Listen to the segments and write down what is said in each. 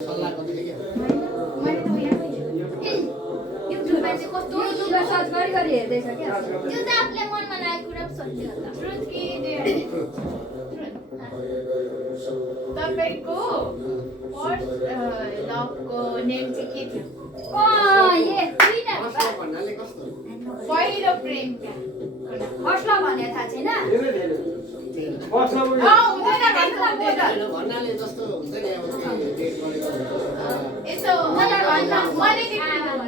सल्लाह गर्दै के मैले त यहाँ युट्युबमा चाहिँ कस्तो युट्युबमा सर्च गरी हेर्दैछ क्या त्यो त आफूले मनमा लागेको कुरा पो सोध्यो त ट्रुथ कि तपाईको फर्स्ट लभको नेम चाहिँ के थियो? ए किन भन्नाले कस्तो पहिलो प्रेम क्या फर्स्ट लभ भने थाहा छैन भन्नाले जस्तो हुन्छ नि अब डेट गरेको यसो मलाई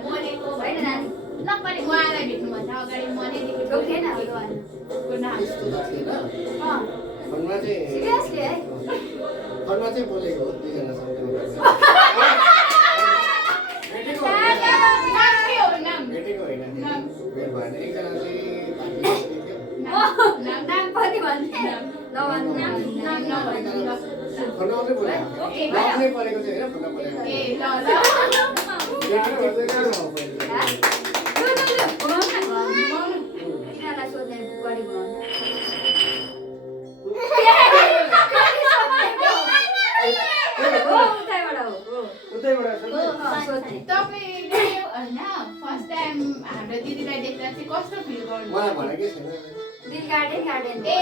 भनेको होइन नानी नपरे उहाँलाई भेट्नुभन्दा अगाडि मनैदेखि ठोकेन त्यस्तो त थिएन फोनमा चाहिँ सिरियसली है फोनमा चाहिँ बोलेको हो दुईजनासँग भेटेको होइन भेट भएन एकजना चाहिँ नाम पनि भन्ने फोनमा मात्रै बोलेको नै परेको चाहिँ होइन फोनमा बोलेको सोध्ने गरेको तपाईँले होइन फर्स्ट टाइम हाम्रो दिदीलाई देख्दा चाहिँ कस्तो फिल गर्नु? मलाई भनेकै छैन दिल गार्डन गार्डन ए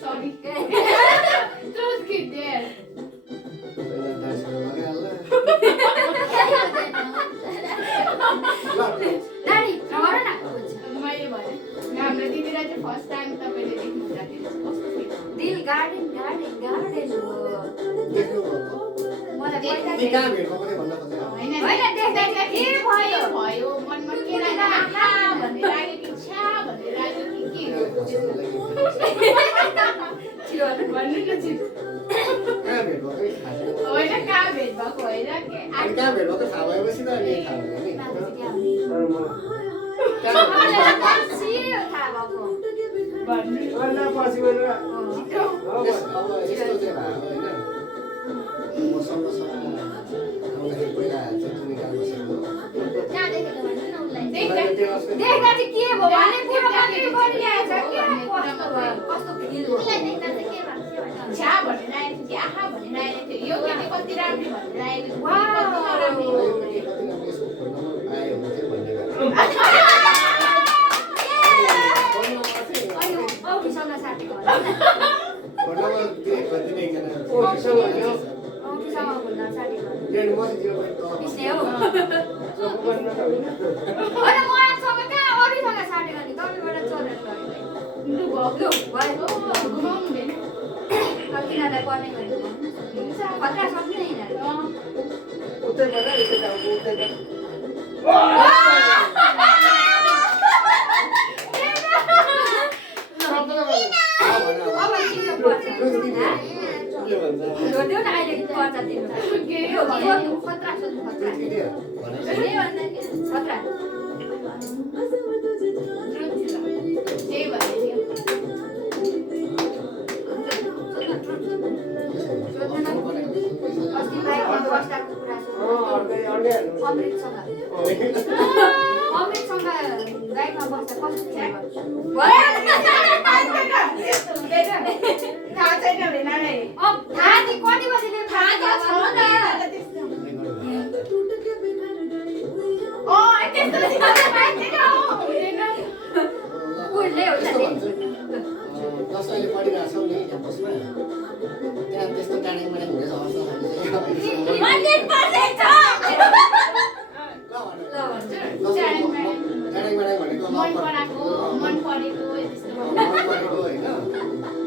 सरी ट्रुथ कि डेयर नानी गर न मैले भने हाम्रो दिदीलाई चाहिँ फर्स्ट टाइम तपाईँले देख्नुहुँदाखेरि चाहिँ कस्तो फिल गर्नु? दिल गार्डन गार्डन गार्डन हो मलाई नि कहाँ भेट भएको चाहिँ भन्न खोजेको होइन होइन देख्दा के भयो भयो मनमा के लाग्यो आहा भन्ने लाग्यो कि छ्या भन्ने लाग्यो कि के भन्नु न छिटो कहाँ भेट भएको थाहा छैन होइन कहाँ भेट भएको होइन के अनि कहाँ भेट भएको थाहा भएपछि त अनि थाहा भयो नि थाहा भएको भन्नु अब यस्तो चाहिँ भयो होइन मसँग आउँदाखेरि पहिला चाहिँ तुमी कहाँ बसेको देख्दा चाहिँ के भयो भने पुरो मात्रै गरिरहेछ के कस्तो भयो कस्तो फिल भयो छ्या भन्ने लागेको थियो कि आहा भन्ने लागेको थियो यो केटी कति राम्रो भन्ने लागेको थियो वाउ। अनि औटीसँग साथीको औटीसँग बोल्दा साथीको बिस्ने हो होइन मसँग कहाँ अरूसँग साथी गर्ने तपाईँबाट चोरेर लु भयो लु भयो घुमाउनु हुँदैन तिनीहरूलाई पर्ने गरेको खतरा सक्ने यिनीहरू अब तिम्रो पर्छ छोडिदेऊ न अहिले पर्छ तिम्रो सोध्नु खतरा सोध्नु खतरा खतरा जे भने थियो अस्ति बाइकमा बस्दाको कुरा सोध्नु अमृतसँग बाइकमा बस्दा कस्तो थियो थाहा छैन भेनालाई अब थाहा चाहिँ कति बजीले थाहा छ न उसले हुन्छ नि कसैले पढिरहेको छौ नि क्याम्पसमा त्यहाँ त्यस्तो टाढी माडे हुने अवस्था भनेको मन पराएको मन परेको यस्तो होइन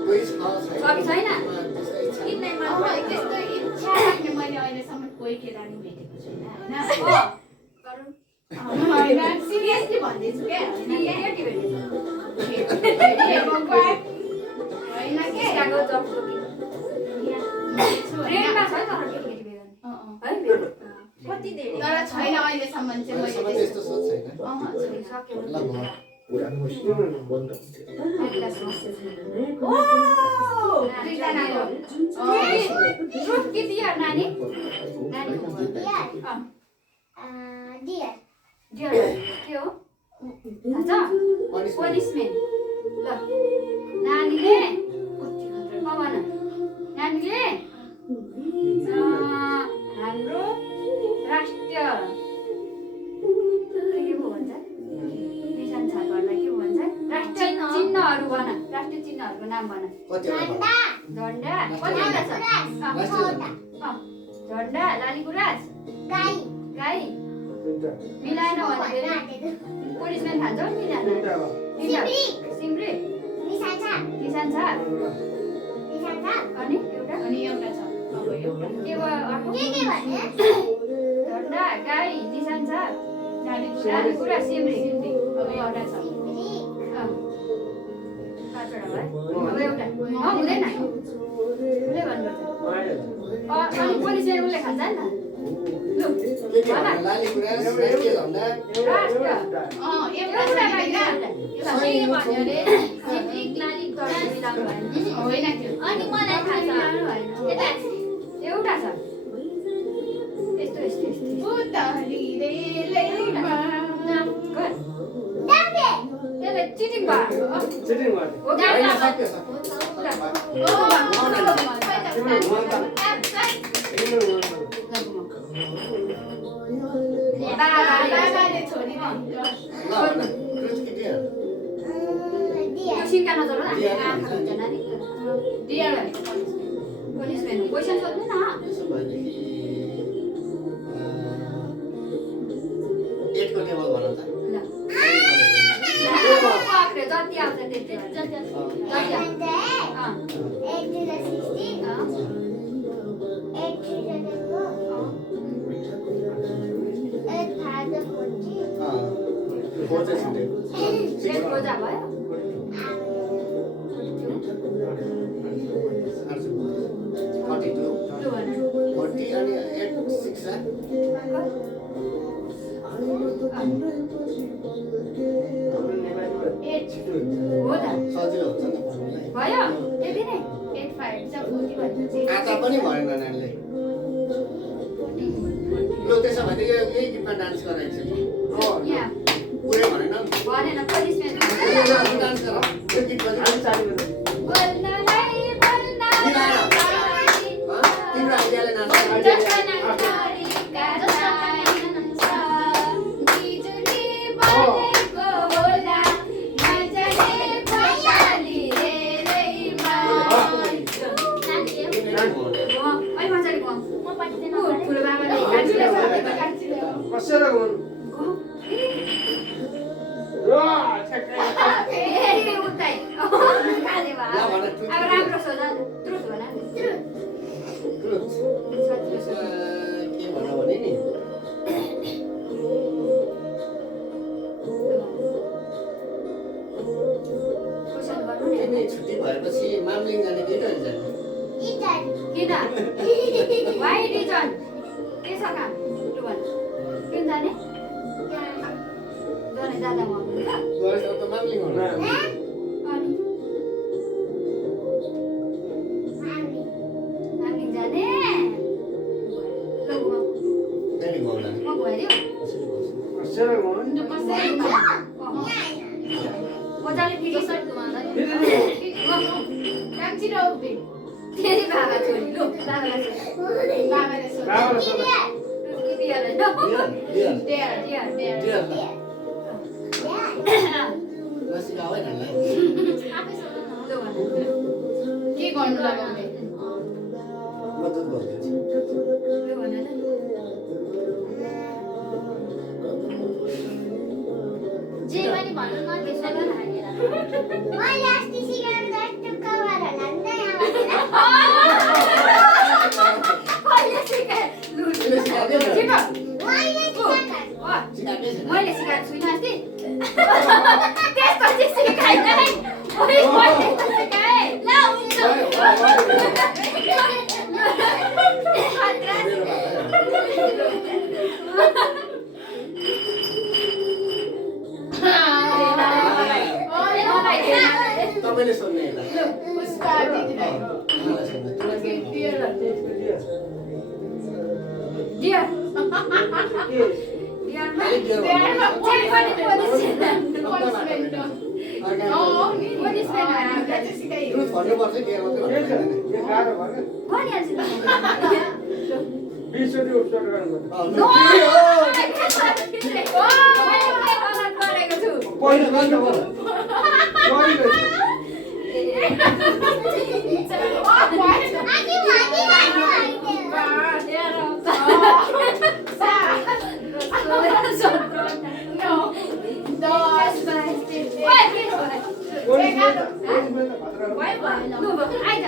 कोही छ छैन त्यस्तो इच्छा लाग्ने मैले अहिलेसम्म कोही केटा नि भेटेको छैन होइन होइन सिरियसली भन्दैछु क्या होइन के ट्रेनमा छ तर केटी बेला है कति धेरै तर छैन अहिलेसम्म चाहिँ मैले त्यस्तो सोच छैन सक्यो ल भयो ट्रुथ के दियो नानी नानी Dear. के हो थाहा छ पनिसमेन्ट ल नानीले कति खतरा भन नानीले हाम्रो राष्ट्रिय के पो भन्छ निशान छापहरूलाई के भन्छ राष्ट्रिय चिन्हहरू भन राष्ट्रिय चिन्हहरूको नाम भन कतिवटा झन्डा कतिवटा छ झन्डा लालीगुराँस गाई मिलाएन भने पुलिसम्यान खान्छ मिलाएन सिम्री निशान छाप अनि एउटा छ अब एउटा के भयो अर्को झन्डा गाई निशान छाप लालीगुराँस सिम्री अब एउटा छ पाँचवटा भयो अब एउटा हुँदैन उसले भन्नुपर्छ अनि पुलिसले उसले खान्छ नि त लु लालीगुराँस राष्ट्रिय झन्डा राष्ट्र एउटा छ होइन त्यो अनि मलाई थाहा छ यता एउटा छ यस्तो यस्तो यस्तो उतारी रेलैमा गर त्यसले चिटिङ भयो हो होइन, सक्यो, बाबाले छोडिदिन्छ सिमका नजर आँखा हुन्छ नानी डियर पुलिसम्यान क्वेसन सोध्नु न त्यसो भएदेखि 8 को टेबल भन त ल पक्रे जति आउँछ त्यति जति खोजा भयो 40 अनि 8 6 हो त सजिलो हुन्छ नि भन्नुलाई भयो त्यति नै 8 5 छ 40 भनेपछि आटा पनि भएन नानीले ल त्यसो भने यही गीतमा डान्स गराइन्छ यहाँ पुरै भनेन भनेन पुलिसम्यान डान्स गर यो गीत बजाइ बोल्नलाई तिम्रो आइडियाले नाच्छ राम्रो सोध ट्रुथ भन के भन भने नि तिमी छुट्टी भएपछि मामलिङ जाने कि इटाली जाने किन वाइ रिजन के छ काम लु भन किन जाने जाने जाँदा म गएर त मामलिङ हो अनि हामी जाने ल डेली गौला म गयो मजाले फेरि कान्छी र उभे फेरि बाबा छोरी लु बाबालाई बाबाले डियर डियर नसिका होइन के गर्नु लगाउने म दुध भनिदिन्छु जे पनि भन्नु न त्यसै गर्न मैले अस्ति सिकाउनु जस्तो कभर होला नि कहिले सिकाए लु त्यसले सिकाउँदैन सिका मैले सिकाएको मैले सिकाएको छुइनँ अस्ति त्यसपछि सिकाएन है मैले त्यस्तो सिकाएँ ल हुन्छ तपाईँले सोध्ने होला पुष्पा दिदीलाई मलाई सोध्ने डियर डियर खालि डियर डियरमा पनिसमेन्ट ट्रुथ भन्नुपर्छ डियर मात्रै भन्नु भनिहाल्छु 20चोटि उपचार गर्नु लु ठिकै हो गरेको छु पहिलो गर्नु पर्यो पनिसमेन्ट गर्नु होइन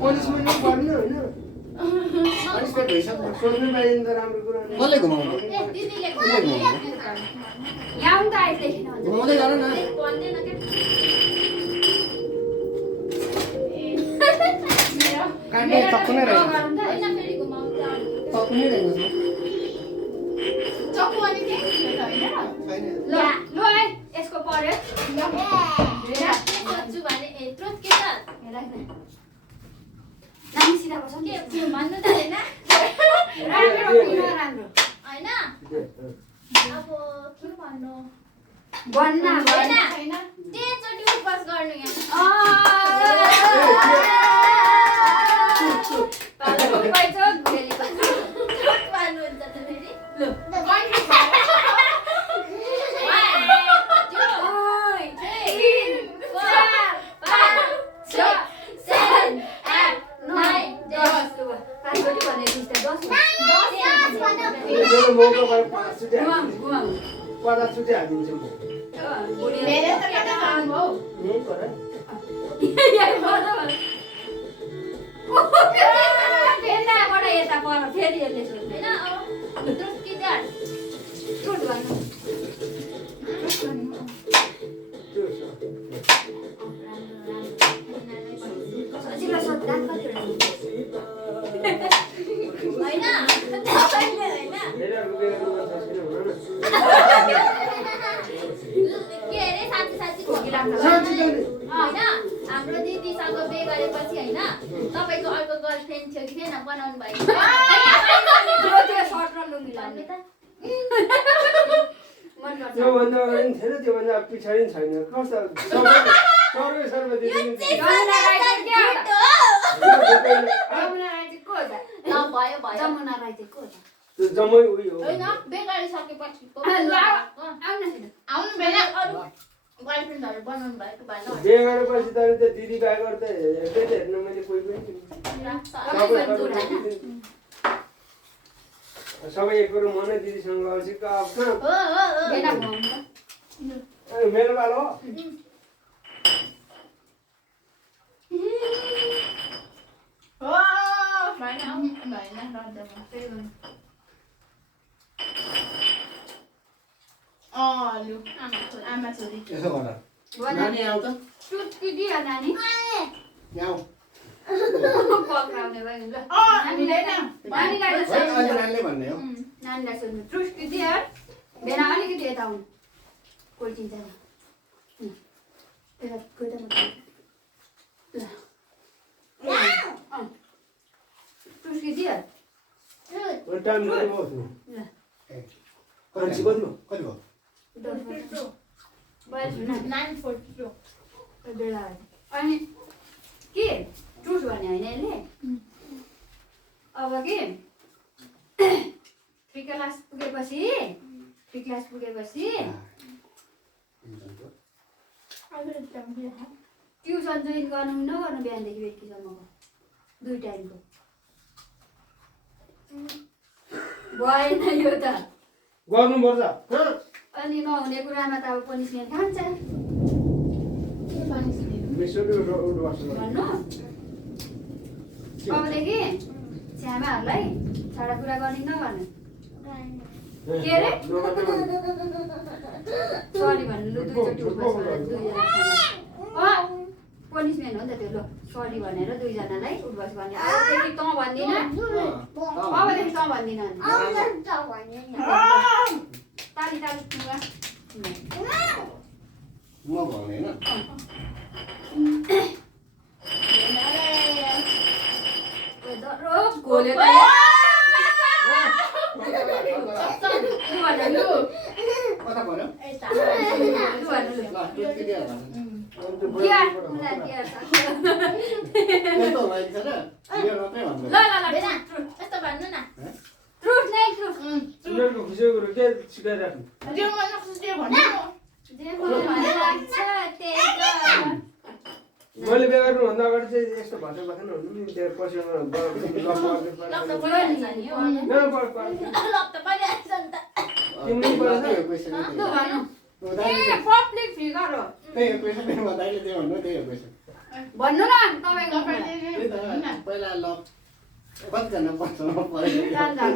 पनिसमेन्ट भइसक्यो सोच्नु पाइन्छ राम्रो कुरा कसले घुमाउनु दिदीले कसले घुमाउनु यहाँ त आइदेखि घुमाउँदै गर न भन्दैन के काट्ने टक्कु नै रहेछ होइन फेरि घुमाउँछ टक्कु नै रहेछ चक्कु अनि के होइन छैन ल ल है यसको पर्यो सोध्छु भने यत्रो के त राख्न नानी सिधा बस के भन्नु त होइन राम्रो राम्रो होइन अब के भन्नु भन्न होइन छैन त्यचोटि उपवास गर्नु यहाँ पालो पाइछ भेली चोट पार्नुहुन्छ त फेरि ल मेरो मौका भए 5 चोटि हालिदिन्छु म मेरो त कता जानुभयो यही कुरा फेन्दाबाट यता पर फेरि यसले सोध्नु होइन अब के द्याट चोट भन्नु सजिलो सोध्दा कतिवटा होइन तपाईँले होइन धेरै रुगेर सकिन भन के अरे साथी साथी खोकिराख्नु होइन हाम्रो दिदीसँग बे गरेपछि होइन तपाईँको अर्को गर्लफ्रेन्ड थियो कि थिएन बनाउनु भएको त्यो सर्ट र लुङ्गी लाउने त मन गर्छ त्योभन्दा अगाडि पनि थिएन त्योभन्दा पछाडि पनि छैन कस्तो सर्वे सर्वदिन जमुना राई चाहिँ के हो त जमुना राई चाहिँ को हो त ल भयो भयो जमुना राई चाहिँ को हो त जम्मै उयो हो होइन बेगारिसकेपछिको आउनु आउनु बेला अरू गर्लफ्रेन्डहरू बनाउनु भएको भएन बिहे गरेपछि त अनि त दिदी बाहेक त हेर्दै त हेर्न मैले कोही पनि सबै एक कुरो मनै दिदीसँग गएपछि अब कहाँ मेरो बाल हो आमा छोरी यसो गर नानी आऊ त सुत्की दियो नानी यहाँ पक्राउने भयो ल नानीलाई अहिले नानीले भन्ने हो नानीलाई सोध्नु त्रुष्टि दियो बेला अलिकति यता आउनु कोल्टिन्छ त्रुष्टि दियो टाइम कति भयो कति भयो कति भयो 9:42 बेला अनि के ट्रुथ भन्ने होइन यसले अब के 3 क्लास पुगेपछि ट्युसन जोइन गर्नु नगर्नु बिहानदेखि बेलुकीसम्मको 2 टाइमको भएन यो त गर्नुपर्छ अनि नहुने कुरामा त अब पनिसमेन्ट खान्छ भन्नु अबदेखि छ्यामाहरूलाई छाडा कुरा गर्ने नगर्नु के अरे सरी भन्नु लु दुईचोटि उपवास गरेर दुईजना पनिसमेन्ट हो नि त त्यो ल सरी भनेर दुईजनालाई उपवास गर्ने अबदेखि तँ भन्दिनँ ताली ताली लुगा म भन्ने होइन घोल्यो त कता पर्यो लु भन्नु लु ल टुक्की दियो भने त्यो गियर बुढाबुढीबाट मलाई होला। गियर त्यस्तो भइन्छ र यो मात्रै भन्नु ल ल ल यस्तो भन्नु न ट्रुथ नै ट्रुथ उनीहरूको खुसीको कुरो के सिकाइराख्नु जे मन लाग्छ त्यो भन्नु जे मलाई लाग्छ त्यही गर मैले बिहा गर्नुभन्दा अगाडि चाहिँ यस्तो भन्छ भएन हुनु नि त्यो पछिमा लप त परिहाल्छ नि हो लप त परिहाल्छ नि त तिमीले परेछ यो क्वेसन लु भन्नु ए पब्लिक फिगर हो त्यही हो क्वेसन बताइले त्यो भन्नु त्यही हो क्वेसन भन्नु न तपाईको त्यही त पहिला ल कतिजना पछाडि पऱ्यो जान जान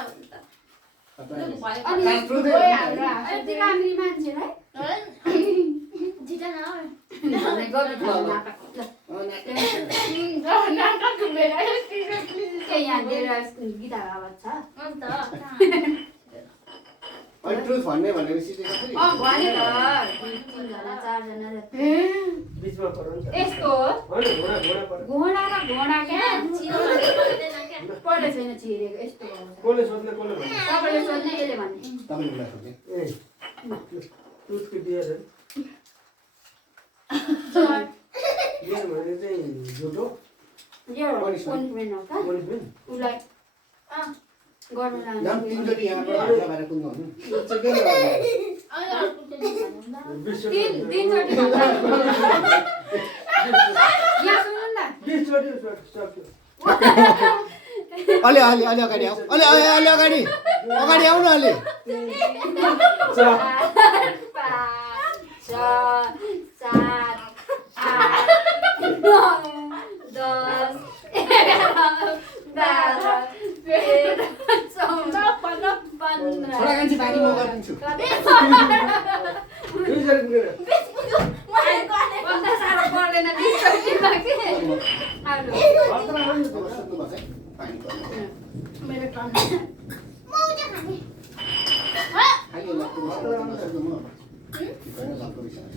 सक्यो यति राम्री मान्छेलाई नाटक घुमेर के यहाँनिर गीता आवाज छ अन्त अनि ट्रुथ भन्ने भनेपछि चाहिँ भने त 3जना 4जना जति बिचमा पर्यो नि त यस्तो होइन घोडा पर्यो घोडा र घोडा क्या पढे छैन छिरेको यस्तो कसले सोध्ने कसले भन्ने तपाईँले सोध्ने यसले भन्ने तपाईँले कुरा सोध्ने ए दुधको दिएर दिएर भनेको चाहिँ झुटो यो पनिसमेन्ट हो त पनिसमेन्ट उसलाई गर्नु झन् लानु तिनचोटि यहाँबाट हात लगाएर कुद्नु भन्नु त्यो चाहिँ के तीनचोटि यहाँ सुन्नु न 20 चोटि सक्यो अलि अलि अलि अगाडि आऊ अलि अलि अगाडि अगाडि आऊ न अलि 4 5 6 7 8 9 10 छोरा कान्छी बानी म गरिदिन्छु भन्दा साह्रो पर्दैन 20 चोटिमा के सोध्नु भएको है पानी पर्नु मेरो टर्न खालि लक्को विषयमा नसोध्नु म होइन लक्को विषयमा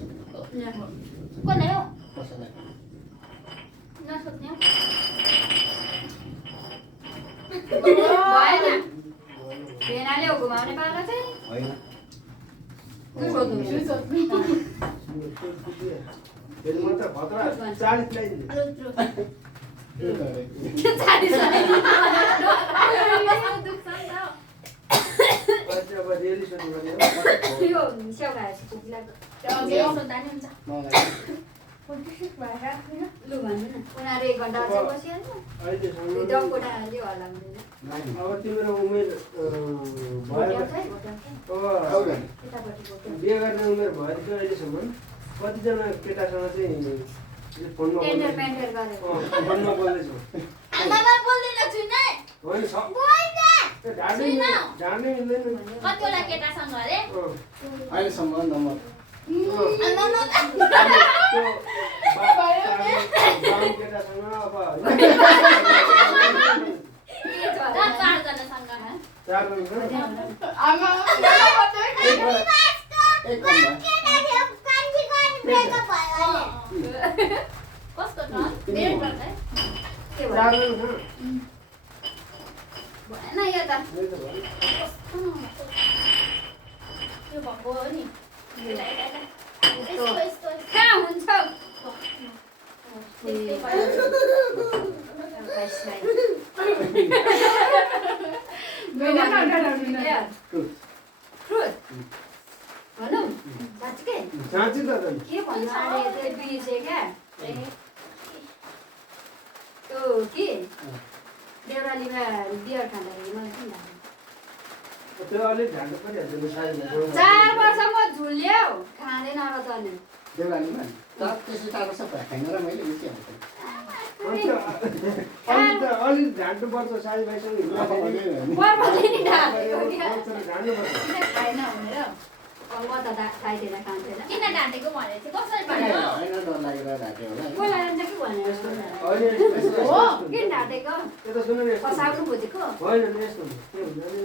कसलाई हो कसैलाई नसोध्ने भएन भेनाले हो घुमाउने पारा चाहिँ होइन के सोध्नु म त खतरा 40 ल्याइदिन्छु त्यो त अरे। के चालिस अब रेली सोध्नु पर्यो यो स्याउला कुकुरलाई सोध्दा नि हुन्छ मलाई लु भन्नु न उनीहरू 1 घन्टा चाहिँ बसिहाल्छ अहिलेसम्म डक्को डाल्यो होला हुँदैन नानी अब तिम्रो उमेर भयो होटेल अब आऊ न केटापट्टि होटेल बिहे गर्ने उमेर भएदेखि अहिलेसम्म कतिजना केटासँग चाहिँ यो फोनमा टेन्डर बोल्दैछ? पेन्डर गरेर फोनमा बोल्दैछु आमामा बोल्दैन छुइनै होइन छ बोल्दैन ढाड्नै मिल्दैन कतिवटा केटासँग अरे अहिलेसम्म नम्बर त्यो गाउँ केटासँग अब चारजनासँग चारजना आमा एक कम कस्तो छ मेरो गर्दै के भयो चारजना भएन यो त छ त भयो त्यो भएको हो नि कहाँ हुन्छ भनौँ साँच्चीकै साँच्ची त झन् के भन्नु अरे त्यो बिर्से क्या त्यो के देउरालीमा बियर खाँदाखेरि मलाई किन लाग्यो त्यो अलिक ढाड्नु परिहाल्छ नि साथीहरू 4 वर्ष म झुल्यो खाँदैन र त नि देउरालीमा त्यसो 4 वर्ष भयो खाइन र मैले बिर्सिहाल्छु अलिक ढाड्नु पर्छ साथीभाइसँग हिँड्दाखेरि पर्वतले नि ढालेको क्या ढाड्नुपर्छ खाएन भनेर म त खाइदिएन खान्थेन किन ढाँटेको भने चाहिँ कसरी भन्यो होइन डर लागेर ढाँट्यो होला है। कोही लान्छ कि भनेर होइन हो किन ढाँटेको यता सुन न यस्तो फसाउनु खोजेको होइन नि यस्तो हुन्छ के हुन्छ भने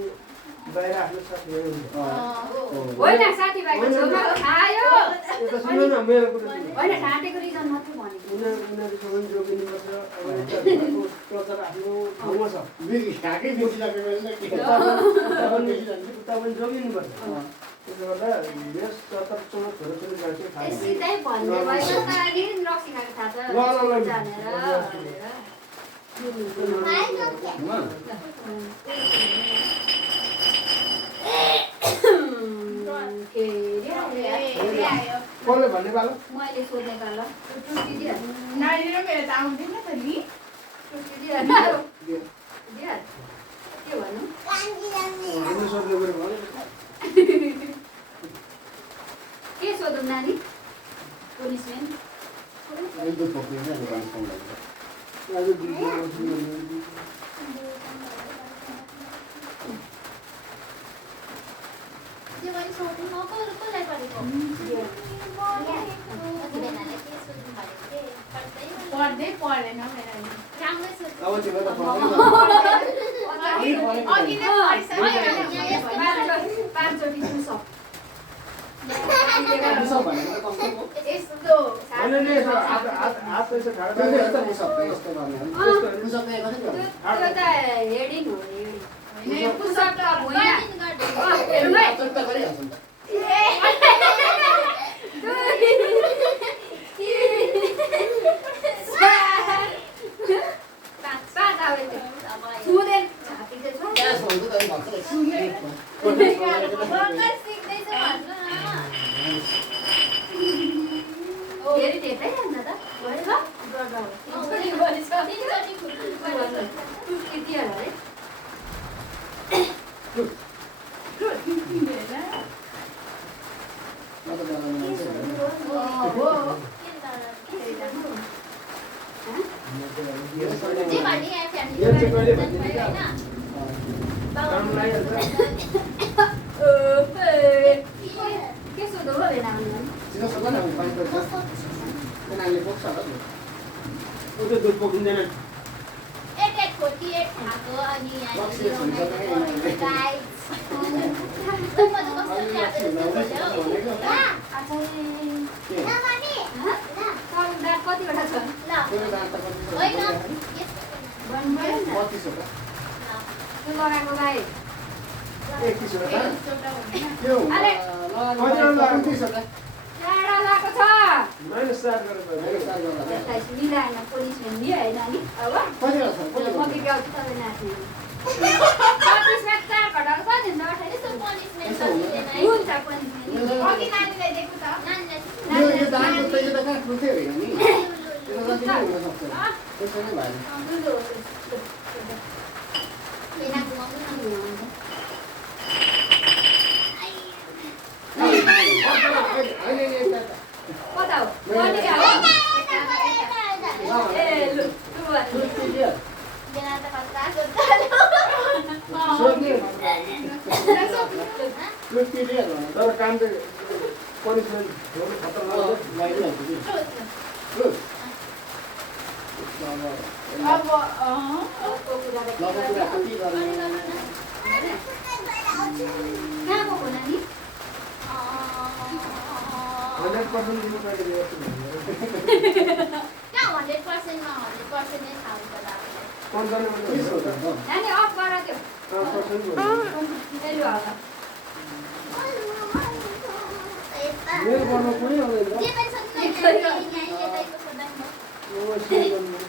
बाहिर आफ्नो साथीहरू हुन्छ होइन साथीभाइको छेउमा खायो यता सुन न मेरो कुरा सुन होइन ढाँटेको रिजन मात्रै भनेको उनीहरूसँग पनि जोगिनुपर्छ अब यता घरको कल्चर आफ्नो ठाउँमा छ ढाकै बेचिरहेको बेला के उता पनि जोगिनुपर्छ त्यसले गर्दा यस चतर चौध छोराछोरी जान्छ थाहा सिधै भन्ने भएछ तर नि रक्सीको थाहा छ जानेर कसले भन्ने पालो मैले सोधेको ल टुस्किदिहाल्नु नानी र मेरो त आउँदैन त नि टुस्किदिहाल्नु दिहाल के भन्नु हाम्रो सोध्नु पऱ्यो भने के सोधौँ नानी पुलिसमेन एक दुई खोक्ने चाहिँ अहिले पानी खाउँ आज जीवन सोध्नु म कसलाई परेको बेनाले के सोध्नु भनेको के पढ्दै पढेन मेरो राम्रै सोध्नु अब तिम्रो त अघि नै पढिसक्यो पाँचचोटि पुसअप पुसअप भनेको त कम्ती हो यस्तो होइन नि यसो हात यसो ठाडो त्यही त पुसअप त यस्तो गर्ने हो पुसअप चाहिँ कसरी गर्ने त्यो त हेडिङ हो हेडिङ पुसअप त भुइँ पुसअप त गरिहाल्छ नि त ग्यास हुन्छ त भन्छ भर्खर सिक्दैछु भन्नु न हेरि धेरै अन्त त भएछ गर्दा टुस्किदिहाल है म त बनाउनु मान्छे जे भने यहाँ फ्यामिली यो चाहिँ कहिले भन्ने होइन काम लागिहाल्छ के सोधौ र भेना चिनो सक्छ न हामी पानी पर्छ त्यो नानीले बोक्छ होला नि ऊ चाहिँ दुध पोखिँदैन 8848 भएको अनि बक्सिस हुन्छ त गाइस दाँत कतिवटा छ तेरो दाम त कति छ होइन भन्नु पऱ्यो नि त 32 हो त त्यो लगाएको भाइ 31 हो त त्यो अरे, ल 29 हो त टाढा लगाएको छ -4 गरेर मेरो साल गर्दा 27 मिलाएन पुलिसले नि होइन नि अब कति छ कति मकै गाउँछ तपाईँ नाच्ने 25 मा 4 घटाएको छ नि 28 यसो पनिसमेन्ट सकिँदैन है हुन्छ पुलिसले अघि नानीलाई दिएको त नानीलाई यो दामको त यो त कहाँ खुल्थ्यो होइन नि यो त जति नै हुन सक्छ त्यसो नै भयो ठुलो हो बिना घुमाउनु न कता हो कति हो ए लु बिना त कता तर काम चाहिँ पनिसमेन्ट गर्नु खतरनाक अब कहाँको हो नानी 100% दिनु पर्यो कहाँ 100% मा 100% नै थाहा हुन्छ त नानी अफ गर त्यो हेर्नु होला मेरो गर्नु कुनै आउँदैन जे पनि सोध्नु यहाँ यतैको सोध्दा पनि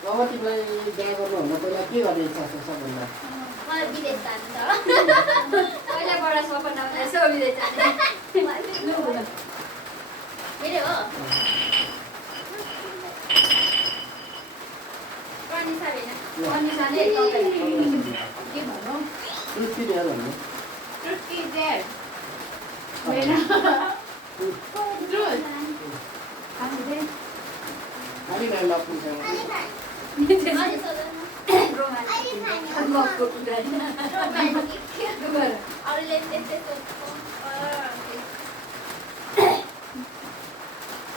अब तिमीलाई बिहा गर्नुभन्दा पहिला के गर्ने इच्छा छ सबभन्दा मलाई विदेश जानु त पहिलाबाट सपना यसो विदेश जाने मेरो हो अनिसा भेना अनिसाले के भनौँ के बिहा भन्नु ट्रुथ इज देयर होइन ट्रुथ खालि गाई लप्नु छ अनि सोध्नु अरूले त्यस्तै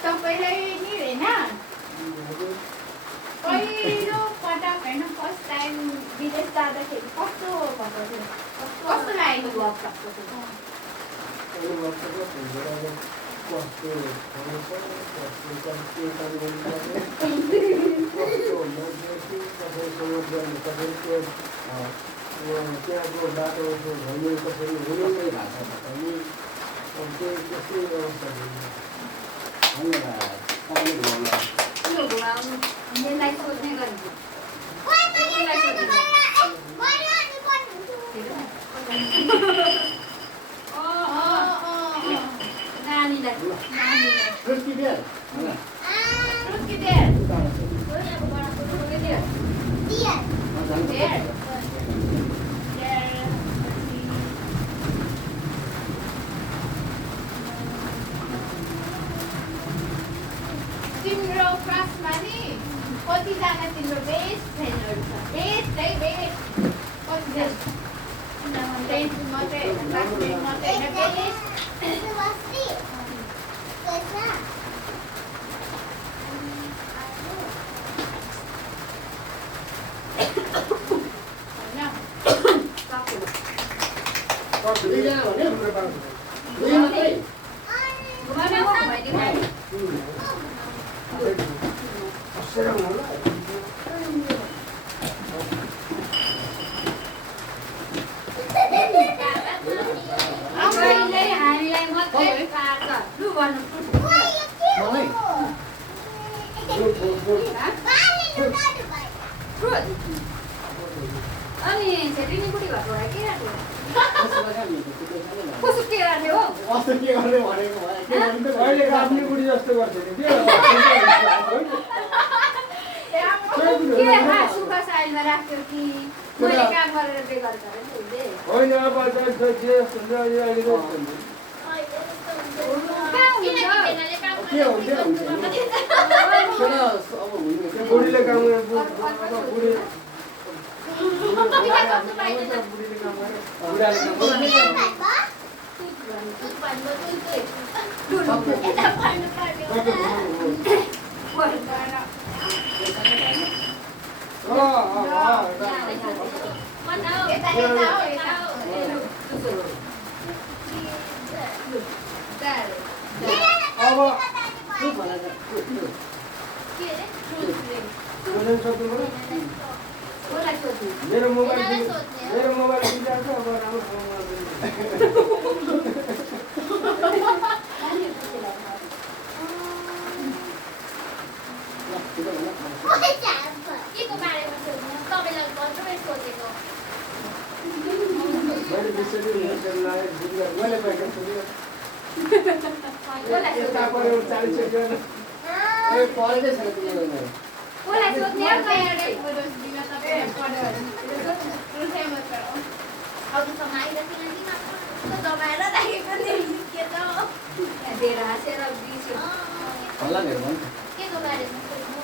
तपाईँलाई नि होइन पहिलो पटक होइन फर्स्ट टाइम विदेश जाँदाखेरि कस्तो भएको थियो कस्तो लागेको थियो कस्तो भनेको कस्तो कस्तो काम गर्नुपर्ने कस्तो मान्छे कसैसँग गर्ने कसैको त्यहाँको बाटोको भन्ने कसरी हुने भाषा बताउने त्यही त्यस्तै अवस्था धन्यवाद तपाईँले घुमाउनु यो घुमाउनु यसलाई सोध्ने गर्नु नानीलाई रुचि बेल होला तिम्रो क्लासमा नि कतिजना तिम्रो बेस्ट फ्रेन्डहरू छ बेस्ट है बेस्ट कतिजना फ्रेन्ड मात्रै क्लासमेट मात्रै होइन बेस्ट दुईजना भन्यो दुई मात्रै हामीलाई मात्रै पार्छ लु भन्नु मलाई फ्रुट अनि छेत्री कुटी भएको भए के राख्यो कस्तो के राख्यो हो कस्तो के गर्ने भनेको भए के गर्नु त अहिले आफ्नो बुढी जस्तो गर्छ नि के सुख साइडमा राख्यो कि मैले काम गरेर बेगर गरेँ होइन अब जे जस्तो हुन्छ अहिले के हुन्छ सुन अब हुनु बुढीले काम बुढीले काम गरे बुढाले काम गर्नु अब के भला मेरो मोबाइल बिगार्छ अब केको बारेमा सोध्नु तपाईँलाई भर्खरै सोधेको मैले पैसा सोधेँ यता पऱ्यो 40 सेकेन्ड ए पढेकै छैन तिमीले कसलाई सोध्ने हो अघिसम्म आइरहेको दबाएर राखेको थिएँ के त दिएर हाँसेर बिर्स्यो होला मेरो मन केको बारेमा सोध्नु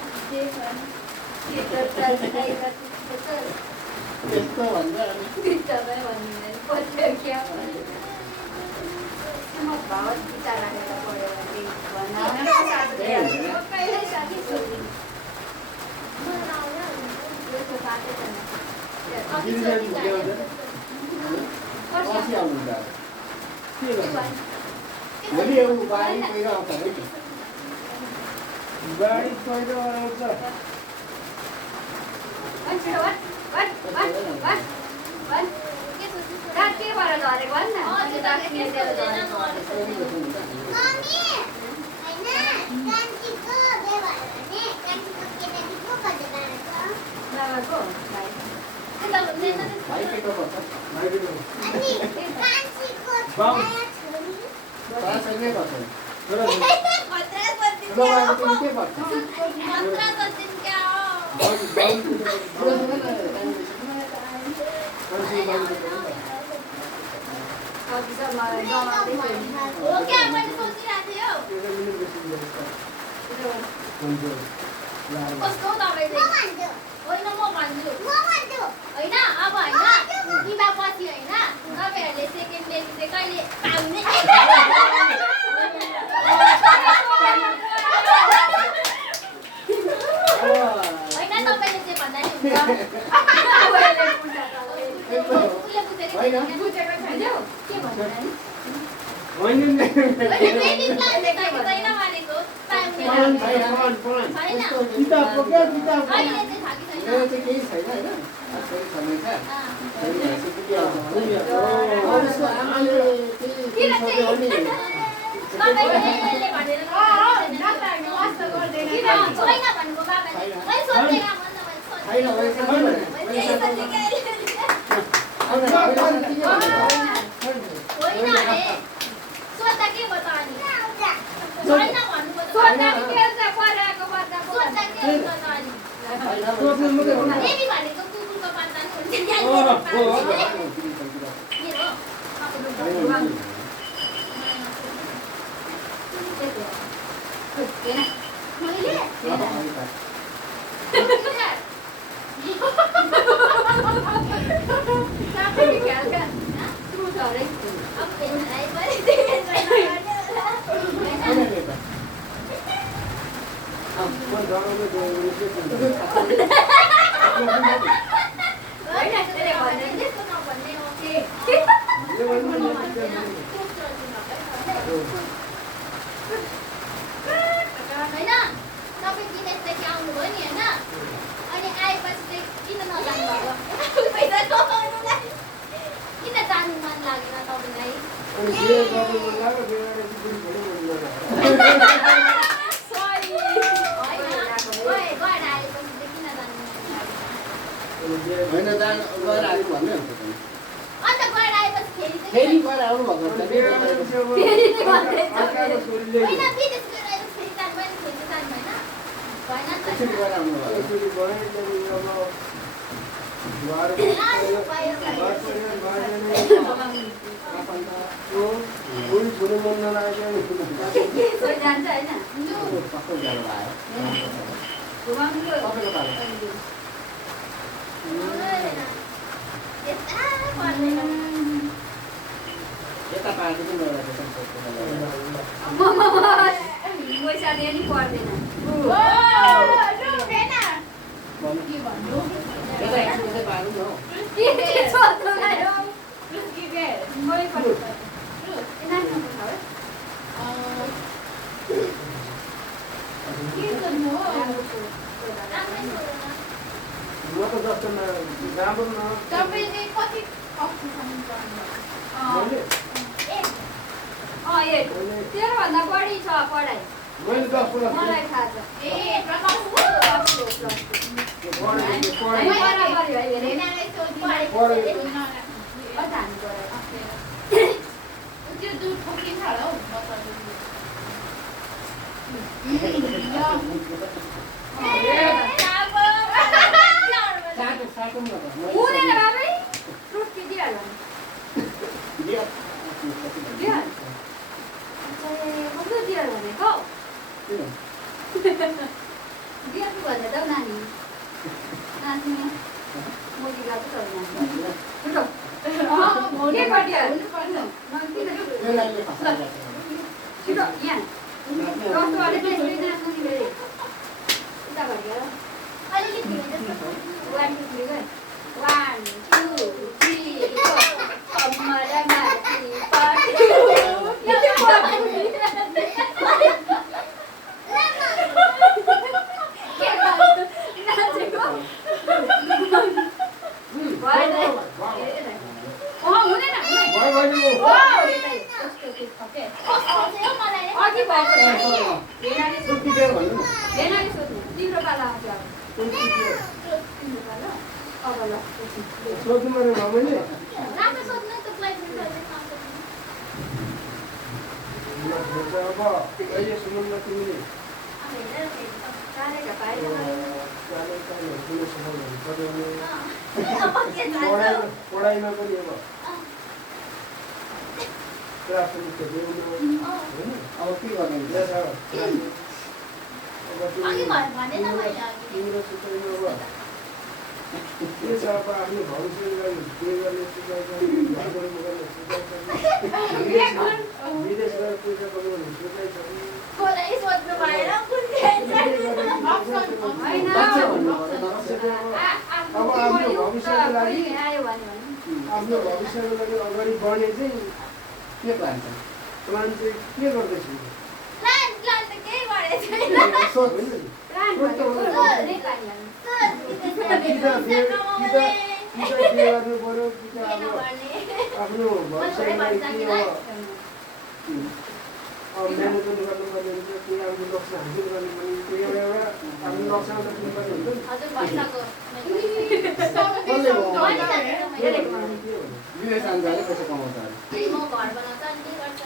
त्यस्तो भन्दा भावत विचार राखेर पढ्यो पछि आउनुहुन्छ भोलि अब बारी पहिरो आउँछ है बाढी पहिरो आउँछ के भएर झरेको भन् न भाइ के पर्छ छैनै पर्छ ठुलो भाइको तिमी के पर्छ हो क्या मैले सोचिरहेको थियो कस्तो तपाईँ होइन म भन्छु होइन अब होइन बिमा पछि होइन तपाईँहरूले सेकेन्ड बेबी चाहिँ कहिले पाउने होइन तपाईँले चाहिँ भन्दा नि हुन्छ उसले बुझेको छैन के भन्नु होइन बेबी प्लान छैन किताबको क्या किताबको अहिले चाहिँ छ कि यो छैन चाहिँ केही छैन होइन छोरी छँदै छ अँ। छोरी भएपछि पुगिहाल्छ अब उसको आमाले केही किन सक्यो भने तपाईँले यसले भनेर नचाहिने वास्ता गर्दैन किन छैन भनेको बाबाले मैले सोधेको भन्दा मैले छैन सोधेको रहेछ भने मैले यही सोधेको अहिले। आउन होइन के होइन अरे सोद्धा के भयो त अनि छैन भन्नुभयो त सोध्दा नि खेल्छ पढाएको बच्चा सोद्धा के हुन्छ त अनि सोध्नु मात्रै हो। बेबी भनेको कुकुरको पाल्टा नि हुन्छ के हो सबैले खेल्छ फ्रुटहरै अब भेनाइ पनि त्यही होइन त्यसले भन्दैन त्यस्तो नभन्ने हो के होइन तपाईँ दिनेशदेखि आउनुभयो नि होइन अनि आएपछि चाहिँ किन नजानु भएको पैसा कमाउनुलाई किन जानु मन लागेन तपाईँलाई अनि बिहे गर्नु मन लाग्यो, बिहे गरेपछि बुढी छोरी मन लाग्यो। होइन गएर आएपछि चाहिँ किन जानु मन लागेन अनि बिहे होइन जानु गएर आएको भन्ने हुन्छ त। अन्त गएर आएपछि फेरि चाहिँ फेरि गएर आउनु भएको अनि छ बिहे नि। गरेपछि अब फेरि नि भन्दैछ अर्काको छोरीले होइन विदेश गएर आएपछि फेरि जानु भयो नि फेरि जानु भएन भएन नि एकचोटि त गएर आउनु भएको छ। एकचोटि भयो, त्यहाँदेखि अब बुहार लानु भयो घर परिवार बाँझेन, आफन्त यो बुढी छोरी मन नलाग्यो यसो जान्छ होइन सबै जानु भयो। घुमाउनु तपाईँको पालो। यता पर्दैन यता पार्टी पनि एउटा देखाउनु सक्छ। पैसा दिए नि पर्दैन यता एकचोटि पार्नु न हौ। के सोध्नु भयो राम्रै सोध्नु म त जस्तो राम्रो न तपाईँले कति कक्षासम्म पढ्नुभयो? मैले तेह्रभन्दा बढी छ पढाइ मैले 10 क्लास मलाई थाहा छ ए प्रकाश पढेँ हामी बराबर हो अहिले रेनाले सोध्नु पढेँ कता हामी पढाइ त्यो दुध ठोकिन्छ होला हौ साटो साटौँ न त। हुँदैन बाबै फ्रुट पिदिहाल्नु दिइहाल्नु कस्तो दिइहाल्नु भनेको दिइहाल्नु भने त नानी नाच्ने मोटी गएको त होइन के गरिहाल्नु छिटो यहाँ कस्तो अलिक नाच्नु नि फेरि उता गरिहाल अलिअलि धिरो जस्तो 1 2 3 गए 1 2 3 कमरा माथि पाटु अघि भएको भेनाले सोध्नु तिम्रो पाला आउँछ तिम्रो पाला अब ल सोध्नु मैले मैले राम्रो सोध्नु त क्लाइमेट अब अहिले सुनौँ न तिमीले कालेका पाएन पढाइमा पनि अब प्राथमिकता दिउनु होइन अब के गर्ने के छ अघि भनेन मैले अघि तिम्रो सोचाइमा अब के छ अब आफ्नो भविष्यको लागि के गर्ने सोचाइ घरबाट गर्ने सोचाइ विदेश गएर पैसा कमाउने सोचाइ छ कोलाई सोध्नु भएन कुन अब आफ्नो भविष्यको लागि आयो भने आफ्नो भविष्यको लागि अगाडि बढ्ने चाहिँ के प्लान छ? प्लान चाहिँ के गर्दैछु प्लान त केही गरेको छैन सोच होइन नि? कि के गर्नु पर्यो कि त अब आफ्नो भविष्यलाई के अब म्यानेजमेन्ट गर्नुपर्ने हुन्छ केही आफ्नो लक्ष्य हासिल गर्नुपर्ने हुन्छ एउटा आफ्नो लक्ष्यमा त पुग्नुपर्ने हुन्छ नि हजुर भइसक्यो विदेश जान्छ पैसा कमाउँछ अरे म घर बनाउँछ अनि के गर्छ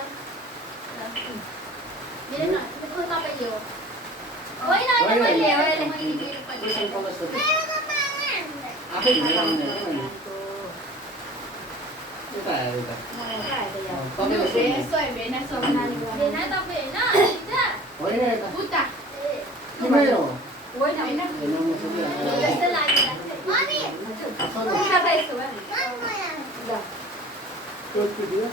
मेरो न तपाईँले हो होइन होइन मैले पैसा कमाउँछ आफै हिँडेर आउने हो नि यता आयो यता तपाईँले होइन तपाईँ होइन होइन यता उता तिमै हो होइन होइन होइन म सुनिरहेको जस्तो लागिरहेको सोचको दियो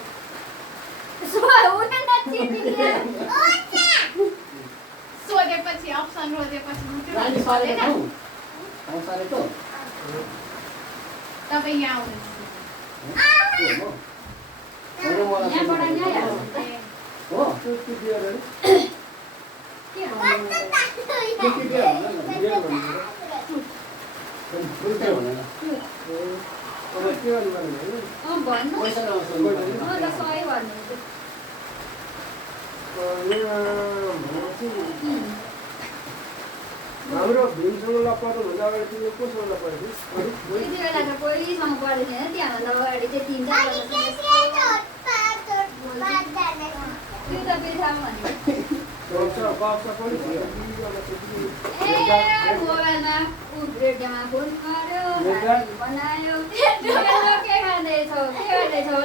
सोधेपछि अप्सन रोजेपछि नानी सारेको छौ ठाउँ सारेको तपाईँ यहाँ आउनुहुन्छ हो सोचको दियो अरे के दियो दियो भन्नु फुल्कै भनेर अब के गर्नु पर्ने होइन पैसा नआउँछ हाम्रो भीमसँग लपर्नुभन्दा अगाडि तिमीले कोसँग लपरेको पनि मोबाइलमा रेडियोमा फोन गर्यो बनायो के खाँदैछौ के गर्दैछौ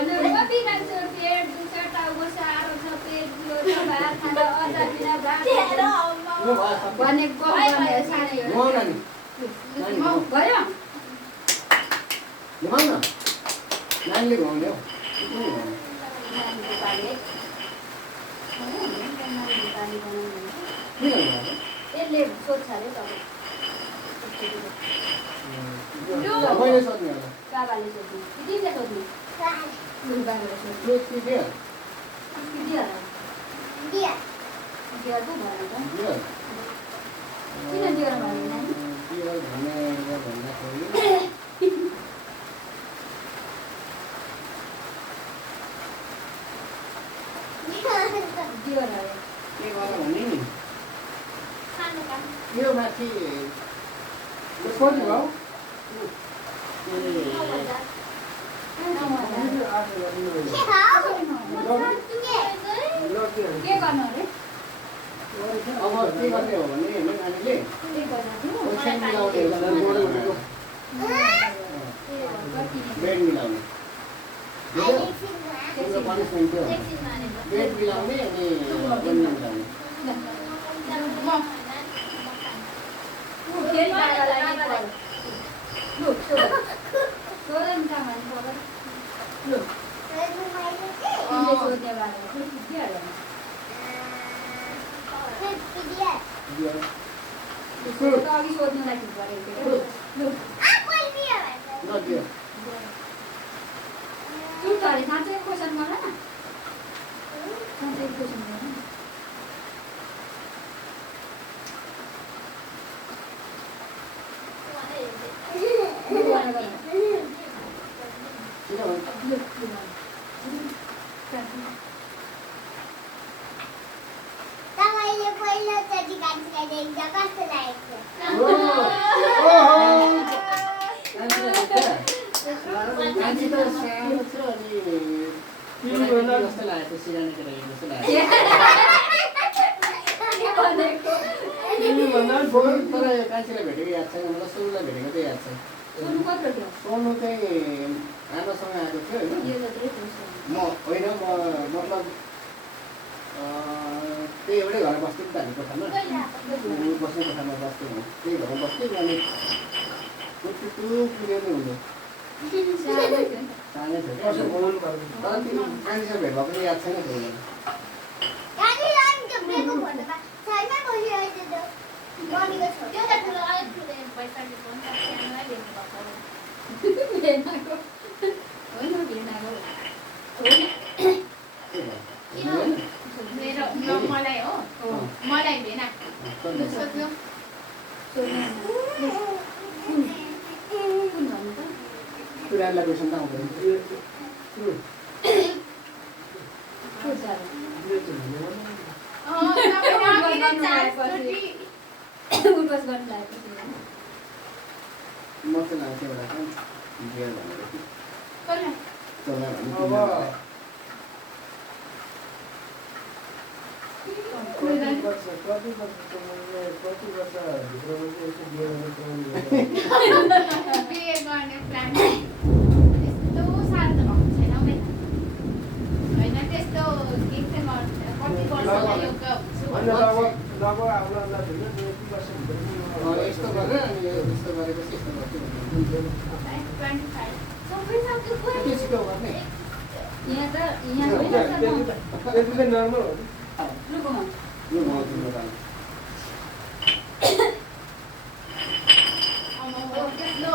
बिनाउँछु पेट दुख्छ टाउको साह्रो छ पेट दुख्यो छ भात खाँदा अचार बिना भात भनेको भयो नानीले घुमाउने हो यसले सोध्छ अरे मैले सोध्ने होला बाबाले सोध्नु तिमीले सोध्नु बाबाले सोध्नु सोच कि के दिएर पो भएन त दियो किन दिएर भएन दियो भनेर भन्दाखेरि दिएर के गर्नु भने नि सानो काम यो माथि सोध्नु भयो के गर्नु अरे अब के गर्ने हो भने होइन नानीले पैसा मिलाउने मोडल बेड मिलाउने तिम्रो पनिसमेन्ट थियो बेड मिलाउने अनि मिलाउने फेरि बाबालाई लु सोध नि काम गर्नु लु सोध्ने अघि सोध्नुलाई ठिक गरेको लु नदियो सुट अरे साँच्चै क्वेसन गर न साँच्चै क्वेसन गर न तपाईँले पहिलोचोटि कान्छीलाई देख्दा कस्तो लागेको मान्छे त सानो छ अनि जस्तो लागेको सिरानी केटाकेटी जस्तो लागेको तिमीभन्दा फोन तर यो कान्छीलाई भेटेको याद छैन मलाई सोनुलाई भेटेको चाहिँ याद छ सोनु कत्रो थियो सोनु चाहिँ आमासँग आएको थियो होइन यो त धेरै खुसी म होइन म मतलब त्यही एउटै घरमा बस्थ्यो नि त हामी कोठामा बस्ने कोठामा बस्थ्यौँ त्यही घरमा बस्थ्यौँ अनि पुग्यो नि हुनु सानै थियो कसो बोल्नु पर्यो तर तिमी कान्छीसँग भेट भएको चाहिँ याद छैन थियो त्यो त ठुलो अलिक ठुलो पैसाले फोन सानोलाई दिनु भएको भेनाको होइन भेनाको मेरो मलाई हो मलाई भेना सोध्यो कुरालाई क्वेसन त आउँदैन म चाहिँ लाग्थेँ एउटा काम बियर भनेर कि तँलाई भने कति वर्षभित्रमा चाहिँ यसो बिहे गर्ने बिहे गर्ने प्लान त्यस्तो साह्रो त भएको छैन हौ मेरो। होइन त्यस्तो के चाहिँ कति वर्ष यो यस्तो गरेर अनि यस्तो गरेपछि यस्तो गर्छु 25 के सिकाउ गर्ने यहाँ त यहाँ होइन त्यति चाहिँ नर्मल हो रुकौँ यो म तिम्रो काम त्यस्तो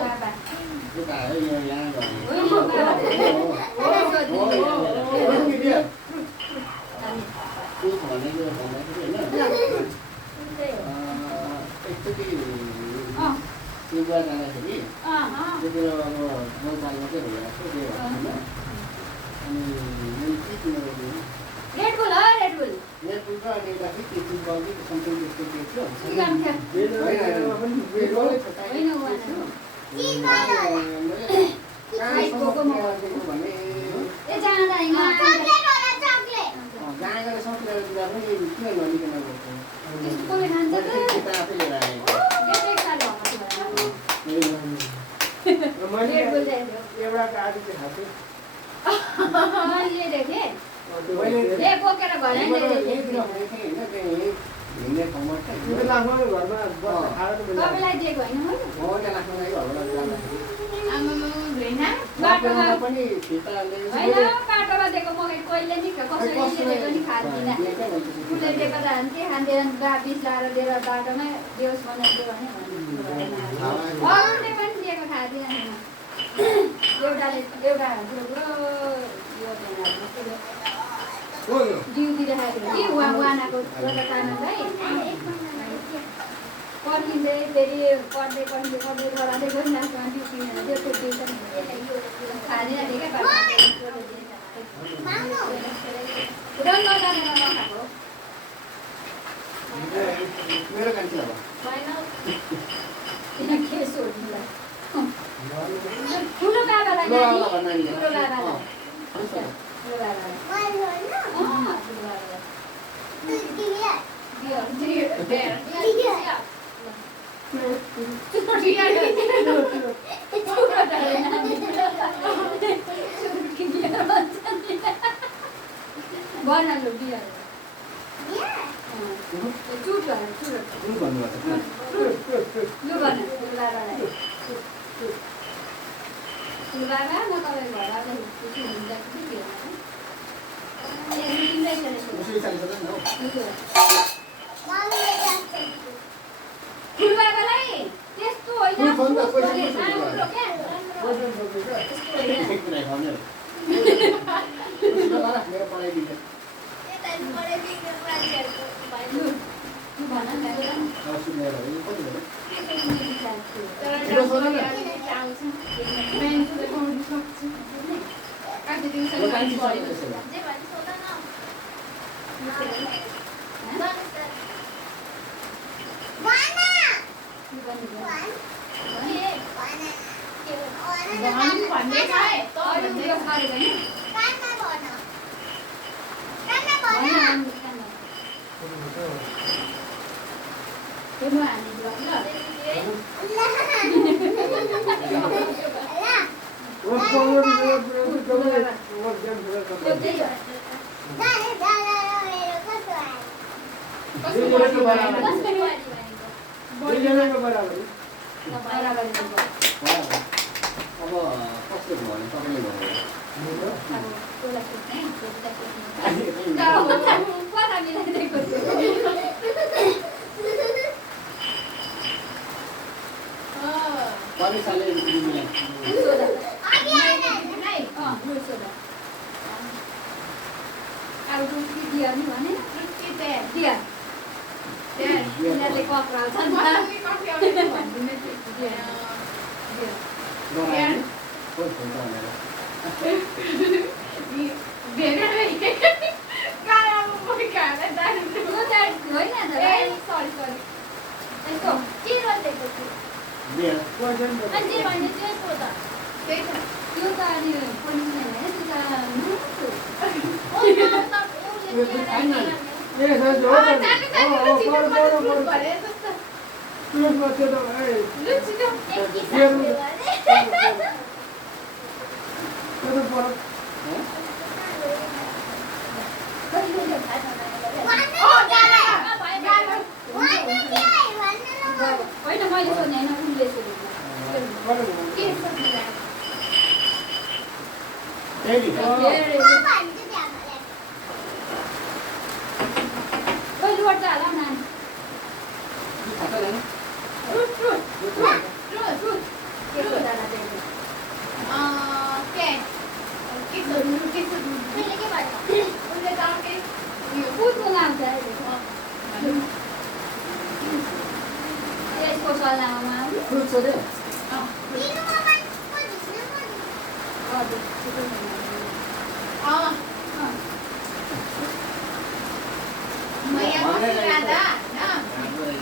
बाबा यो त आयो यहाँ गर्ने होइन बाबा के भनेको भन्दाखेरि होइन एकचोटि शिवबा जाँदाखेरि त्यति बेला अब मलपालमा चाहिँ भइरहेको थियो त्यही भएर अनि मैले के किनेर रेड बुल हो रेड बुल नेटपुल र अनि एउटा चाहिँ त्यो फुटबल कि समथिङ त्यस्तो के थियो के काम थियो होइन भने ए जाँदा यहाँ जहाँ गएर सकिरहेको दिँदा पनि किन नलिकन गएको त्यस्तो कोही खान्छ त केटा आफै लिएर आएको एक साल भएको मैले रेड बुल ल्यायो एउटा गाडी चाहिँ खाएको मैले देखेँ मैले ए बोकेर घर यहीँतिर ल्याइदिएँ भनेको थिएँ होइन त्यही हिँड्ने ठाउँमा त्यो लाग्नु घरमा बस्न खाएर त तपाईँलाई दिएको होइन हो म त्यहाँ लाग्नु लागि घरबाट जाँदाखेरि आमामा भेना बाटोमा पनि फिताले होइन बाटोमा दिएको मकै कहिले नि कसैले दिएको नि खाँदिनँ उसले दिएको त हान्थे खाँदैन बिस लाएर दिएर बाटोमा देउस बनाइदियो भने अरूले पनि दिएको खाँदिनँ एउटाले एउटा ठुलो यो ड्युटी राखेको थियो कि उहाँको कारणलाई पर्खिँदै फेरि पढ्दै पढ्दै पढ्दै गराउँदै गयो लास्टमा ड्युटी त्यो खाँदैन थियो क्या नजानेर नखाएको मेरो कान्छी अब किन के सोध्नुलाई ठुलो बाबालाई नानी ठुलो बाबालाई ठुलो बनालु बियर चुट भन्नुभएको लु भन बाबालाई बाबा म तपाईँ घर आउँदा खुसी हुन्छ कि के उसले चाहिन्छ नि हौ फुलबाबालाई त्यस्तो होइन फुल फुल त राम्रो क्या एक कुरा खाउने हो मेरो पढाइ दिन्छ लु भन न सुनेर कति भयो अब कस्तो भयो भने तपाईँले भन्नु सालले अब रुचि दियो नि भने रुचि चाहिँ दियो त्यहाँ उनीहरूले पक्राउँछ नि त मसँग कफी आउने भन्दिनँ त्यो नराम्रो कोही हुन्छ भनेर त्यो चाहिँ होइन त भाइ यस्तो के गरिदिएको छु बिहा अनि जे भन्ने चाहिँ पो त त्यो त अनि पोलिसले होइन त्यो त ओ ए साँच्चै हो त तुरन्तमा त्यो त त्यो त पर होइन मैले सोध्ने होइन उनले सोधेको फेरि कहिले गर्छ होला नानी खाता लाने के दादा दिएको कुदको नाम छ यसको सल्लाहमा फ्रुट सोध्यो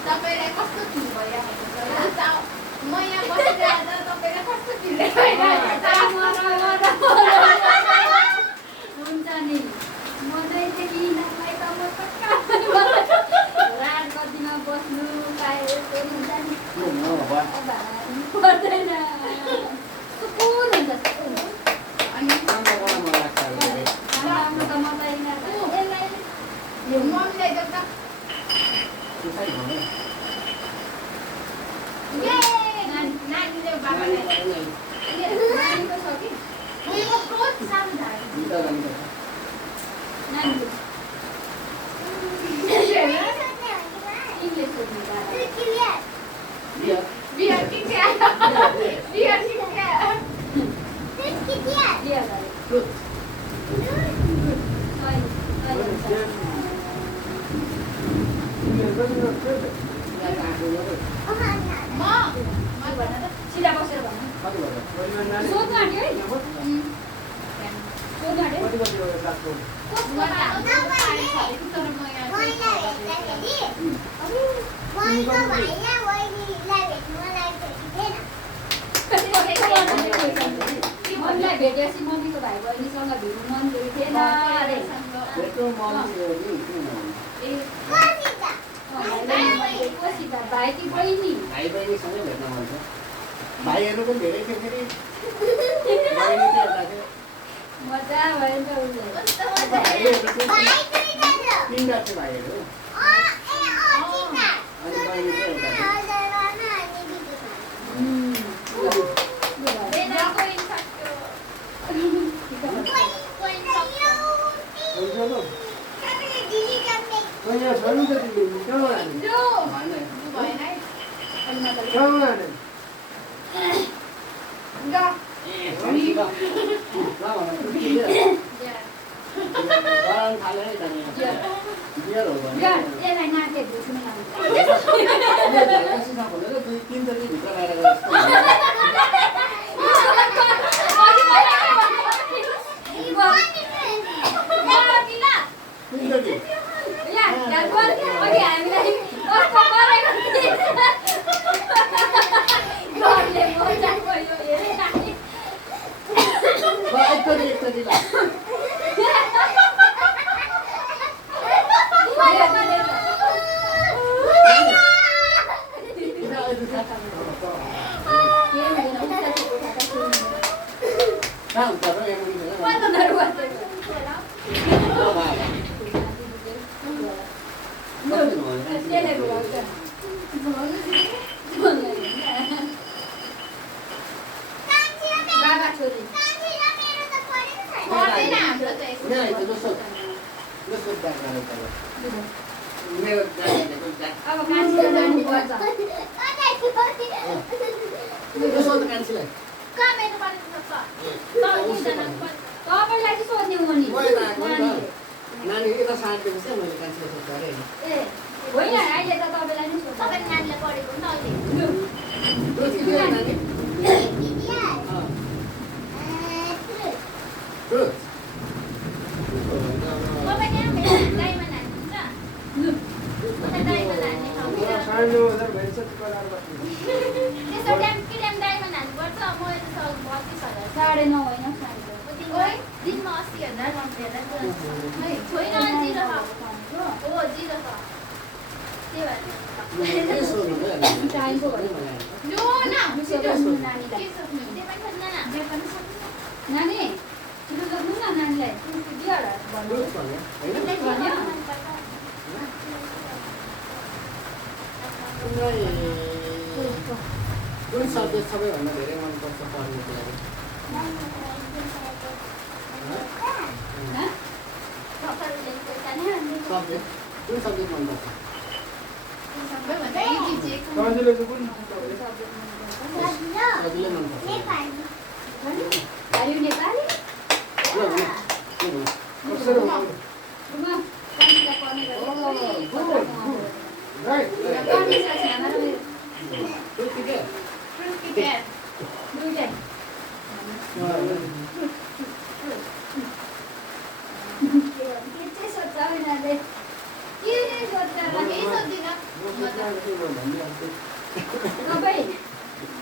तपाईँलाई कस्तो फिल भइरहेको छ म यहाँ बसिरहेको तपाईँलाई कस्तो फिल भइरहेको हुन्छ नि मधैदेखि नामलाई त म रात गतिमा बस्नु पाए हुन्छ नि पर्दैन सुकुन हुन्छ सुकुन अनि मन लाग्छ राम्रो त मलाई मम्मीलाई देऊ त नानीले बाबालाई नानीको छ कि उनीको बहुत सानो धारा नानीको इङ्ग्लिस सोध्नु दादा बिहार ठिक छ बिहार ठिक छ बिहा गरे सिधा बसेर भन्नु सोध्नु आँट्यो है सोध्नु आँट्यो मम्मीलाई भेटेपछि मम्मीको भाइ बहिनीसँग भेट्नु मन थिएन अरे कोसित भाइ कि बहिनी भाइ बहिनीसँगै भेट्न मन छ भाइहरू पनि धेरै थियो फेरि बहिनी चाहिँ एउटा थियो मजा भयो नि त उसले भाइहरू चाहिँ तिनवटा थियो भाइहरू अनि बहिनी चाहिँ एउटा थियो हुन्छ ल यहाँ छोड्नु त तिमी कहाँ लाने भएन कहाँ लाने बियर हो भने यसलाई नाके घुस्नु तिनचोटि भित्र बाहिर गएर तिनचोटि अघि हामीलाई कस्तो गरेको घरले मजा गयो एकचोटि ल बाबा छोरी मेरो अब कान्छी जानुपर्छ कान्छीलाई तपाईँलाई चाहिँ सोध्ने हो नि नानी यता साट्दिएको चाहिँ मैले कान्छीलाई सोध्छु अरे ए होइन अहिले त तपाईँलाई नै सोध्छु तपाईँ नानीले पढेको नि त अहिले तपाईँ यहाँ दाइमा नाच्नुहुन्छ उता दाइमा नाच्ने ठाउँतिर त्यसो टाइम कि टाइम दाइमा नाच्नुपर्छ म यता 32,000 9:30 होइन ओइ दिनमा 80,000 कम्प्लिट होइन जिरो हो जिरो छ त्यही भएर टाइमको भयो नो न नानीलाई के सक्नु त्यो पनि खोज्न न जे पनि सक्छ नानी ठुलो गर्नु न नानीलाई बिहार भन्नु कुन सब्जेक्ट सबैभन्दा धेरै मनपर्छ पढ्नुको लागि सब्जेक्ट कुन सब्जेक्ट मनपर्छ सबैभन्दा इजी चाहिँ सजिलो चाहिँ कुन सजिलै मनपर्छ अरे नेपाली कसरी हुन्छ? रुमा कन्सिला पढ्ने राइट पढ्ने साथी हाम्रो ठिकै फ्रुट किटेर दुईटै के चाहिँ सोध्छ उनीहरूले के सोध्छ केही सोध्दिनँ तपाईँ सोध्ने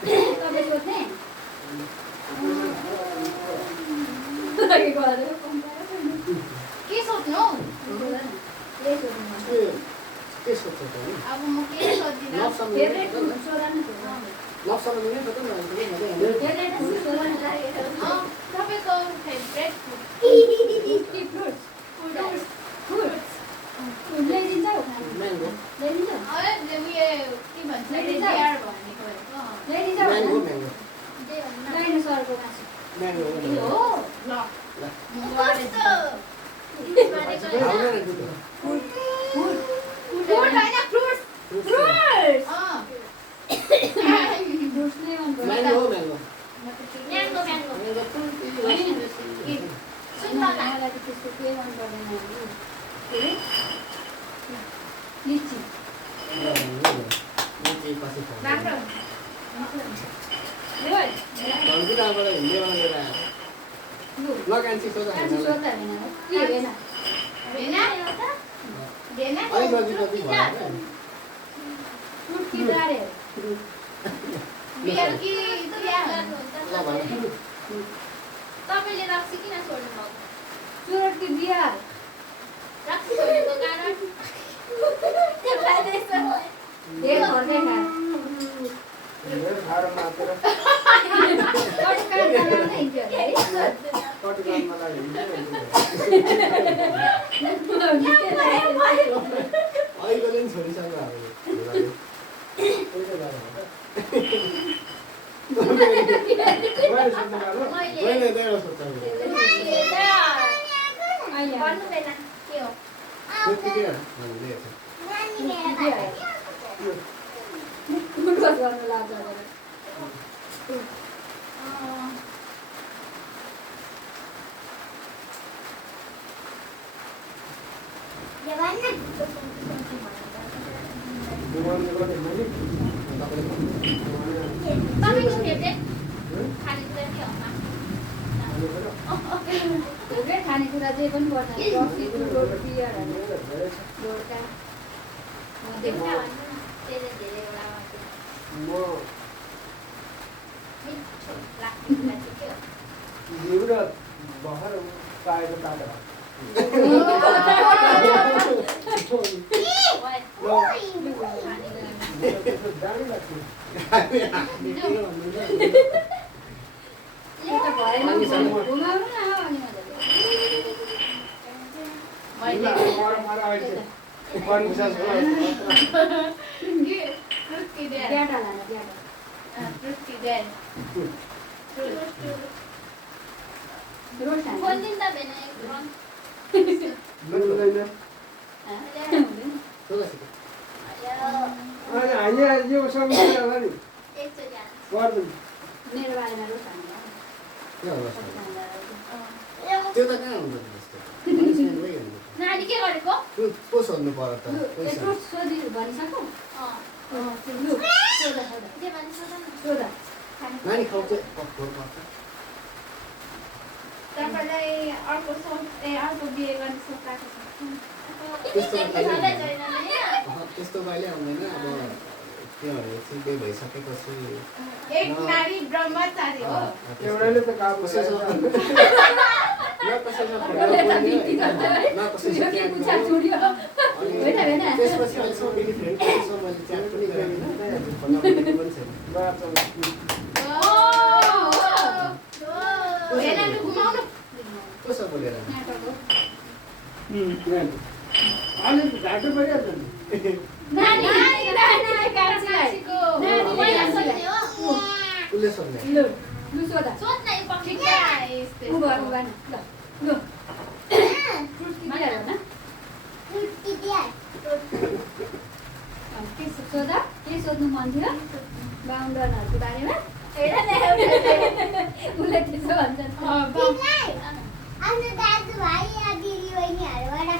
के सोध्नु के सोध्छ त नि अब म के सोध्दिनँ फेभरेट सोधा न लप्सन मिल्ने त तपाईँको फेभरेट ल्याइदिन्छौ म्याङ्गो ल्याइदिन्छौ उयो के भन्छ रेडियर भनेको ल्याइदिन्छौ म्याङ्गो म्याङ्गो डाइनोसरको मासु म्याङ्गो हो ल फ्रुट होइन फ्रुट्स फ्रुट्स अँ फ्रुट्स नै मन पर्छ म्याङ्गो म्याङ्गो म्याङ्गो म्याङ्गो मलाई त त्यस्तो केही मन पर्दैन के अरे लिची राम्रो ल कान्छी सोध कान्छी सोध्दा होइन के हेरेन भेना भेना अलिक नजिक भयो फ्रुट किन्दा रे बियर कि बियर ल भन तपाईँले रक्सी किन छोड्नु भएको चुरोट कि बिहार रक्सी छोड्नुको कारण धेर घरकै खा मेरो खाएर मात्र अटकाएर नराम्रै हिँड्थ्यो अरे है कटुकानमा लागि अहिलेले नि छोडिसक्यो मैले त एउटा सोध्छ अहिले भन्नु भएन के हो त्यतिकै भन्ने फुटबल गर्नु लाग्छ तपाईँको फेभरेट खानेकुरा के हो फेभरेट खानेकुरा जे पनि पर्छ रक्सी चुरोट बिहारहरू गोर्खा एउटा भन्नु न धेरै धेरैवटा मिठो लाग्ने कुरा चाहिँ के हो एउटा भर्खर पाएको तातो दामी लाग्छ एउटा भएन घुमाउनु न अनि मजाले फ्रुट किटेर ब्याटा लान ब्याटा फ्रुट किटेर रोज खान्छ खोलिदिनु त भेन एक रङ यो समस्या होला नि एकचोटि हाल्नु गर्दैन मेरो बारेमा रोज खान्छ त्यो त कहाँ हुन्छ त्यस्तो नानी के भनेको को सोध्नु पर्यो त लु पैसा यत्रो सोधि भनिसक्यो लु सोधा सोधा के भन्छ सोध न सोधा नानी खाउँछ पक्क तपाईँलाई अर्को अर्को बिहे गर्ने सोच आएको त्यस्तो छँदै छैन नि त्यस्तो कहिले आउँदैन अब के भने चाहिँ बिहे भइसकेपछि छ एक नारी ब्रह्मचारी हो एउटाले त काम न कसैसँग फटाउनु पर्दैन, न कसैसँग च्याट पुच्छा गर्नु। छोड्यो अनि होइन होइन त्यसपछि अहिलेसम्म बेली फ्रेन्ड त्यसमा मैले च्याट पनि गरिनँ भइहाल्यो, फलो पनि छैन। हेर्नु घुमाउनु कसो बोलेर अलि घाटो परिहाल्छ नि नानी नानी कान्छीलाई नानी पहिला कान्छीलाई सोध्ने हो उसले सोध्ने लु लु सोधा सोध्न यो पक्ष उभा उभा ल लु फ्रुट किनेर न के सोधा के सोध्नु मन थियो बाहुन्डरहरूको बारेमा हेर न उसले त्यसो भन्छ आफ्नो दाजुभाइ या दिदीबहिनीहरूबाट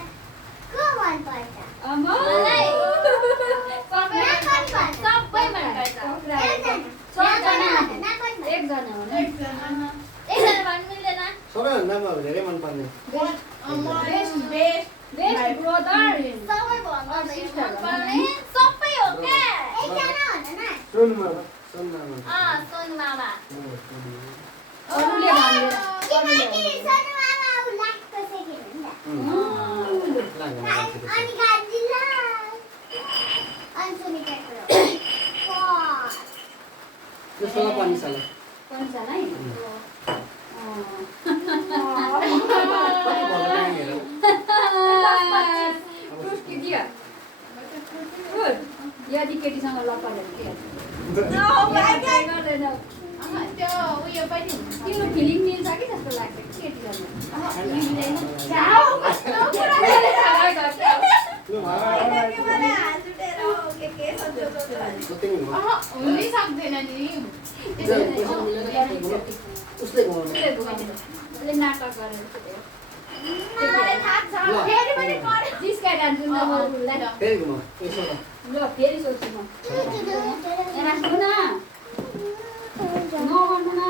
को मनपर्छ मलाई सबै सबै मनपर्छ एकजना हो नि एकजना भन्नु मिल्दैन सबैभन्दा अब धेरै मनपर्ने बेस्ट ब्रदर सबै भन्नु मनपर्ने सबै हो क्या एकजना भन न सुनमा सोनमा मन सोनु मामा अरूले भन्दैन किनकि सोनु मामा उ लाखको सेकेन्ड हो नि त अनि गान्जिला अनि सुनिता कुरो त्यसमा पनि साला कन्सा है कति भयो नानीहरू फ्रुट किदियो फ्रुट यदि केटीसँग लपरेर के गर्दैन त्यो उयो पनि हुन्छ तिम्रो फिलिङ मिल्छ कि जस्तो लाग्छ केटीसँग कति हो हुनै सक्दैन नि उसले घुमाउनु उसले नाटक गरेर फेरि पनि गर्यो। जिस्काएर हान्छु नि त म उसलाई फेरि घुमाउ यसो त ल फेरि सोध्छु म यहाँ सुन नगर्नु न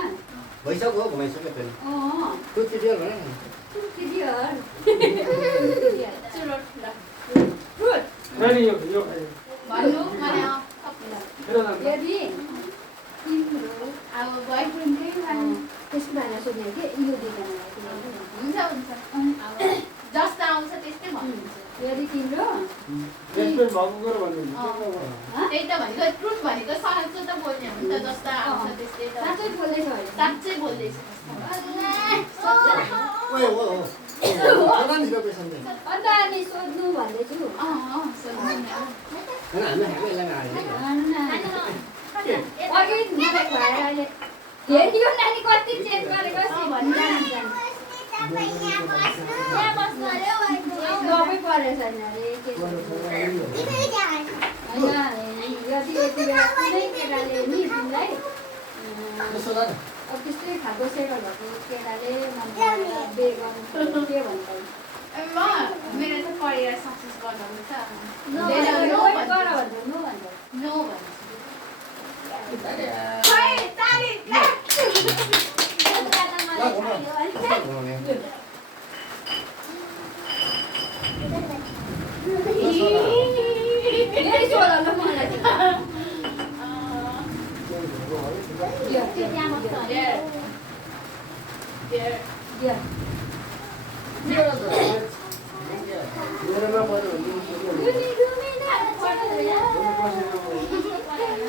भइसक्यो घुमाइसक्यो फेरि अँ कुर्ती दियो भने न फ्रुट नानी यो खायो भन्नु मलाई यदि तिम्रो अब बोयफ्रेन्डकै भन्नु त्यसको बारेमा सोध्ने कि यो दुईजनालाई हुन्छ हुन्छ अब जस्तो आउँछ त्यस्तै भन्नुहुन्छ यदि तिम्रो त्यसपछि भएको कुरो भन्नुहुन्छ त्यही त भनेको ट्रुथ भनेको साँचो त बोल्ने हो नि त जस्तो आउँछ त्यस्तै त साँच्चै बोल्दैछ होइन साँच्चै बोल्दैछु ओए हो हो प्रधान दिएको पैसा नि अन्त हामी सोध्नु भन्दैछु सोध्नु नि अब। हैन हामी यसलाई हाल्ने अघि नभएको भएर अहिले हेरियो नानी कति चेन्ज गरेको छ भन्नु जान्छ यहाँ बस्नु अरे दबै परेछ नि अरे के होइन यदि यति बेला कुनै केटाले नि तिमीलाई यसो गर अब त्यस्तै खालको सेटल भएको केटाले मन पराएर बिहे गर्नु के भन्छ म मेरो त करियर सक्सेस गर्नु छ नो भन्छ नो भन्छु खै तारिक ल घुमाउ कसरी घुमाउने फेरि सोध ल मलाई त्यहाँ बस्नु अरे मेरोमा पर्यो भने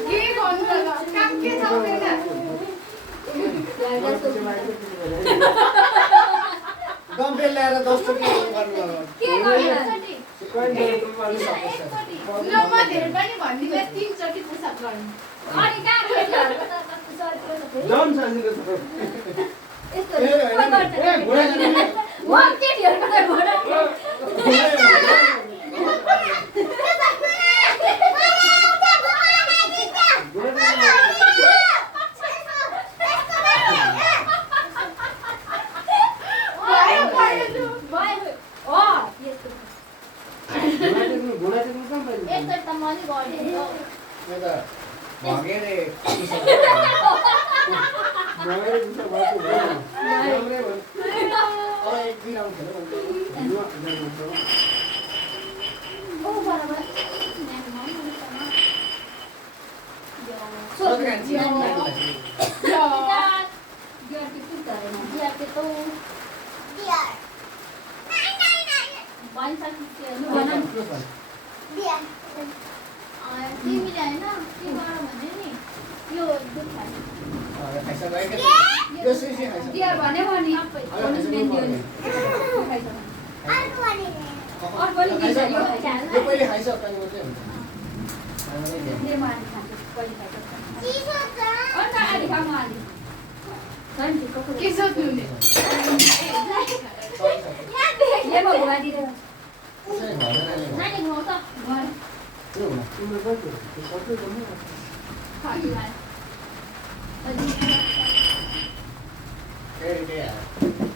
के गर्नु त काम के छ मेरो डम्बेल ल्याएर 10 चोटि गर्नु के गर्नु ल म धेरै पनि भन्दिनँ 3 चोटि पुसअप गर्नु अनि कहाँ केटीहरूको त जन साथीको छ यस्तो ए होइन म केटीहरूको त घोडा पनि गरिदिन्छ म त भगेरे मलाई दुःख भएको हुँदैन। राम्रै भयो। अब एक दिन आउँछ ल भन्छ ओ बराबर Biar. Biar. तिमीले होइन के गर भने नि यो दुध खाने यो सुसी खाइस दिया भन्यो भने पनिसमेन्ट दियो नि Aku ada. अर्को पनि दिन्छ यो यो पहिले खाइसक्यो मात्रै हुन्छ ले मानि खान्छ पहिले खान्छ Sisa kan? अन्त आली खाम आली झन् ढिक्को के सोध्नु ले म घुमाइदिएर नानी घाउ त घर तिम्रो कति हो? त्यो सबै गर्नु न। खाइलाई फेरि त्यही आयो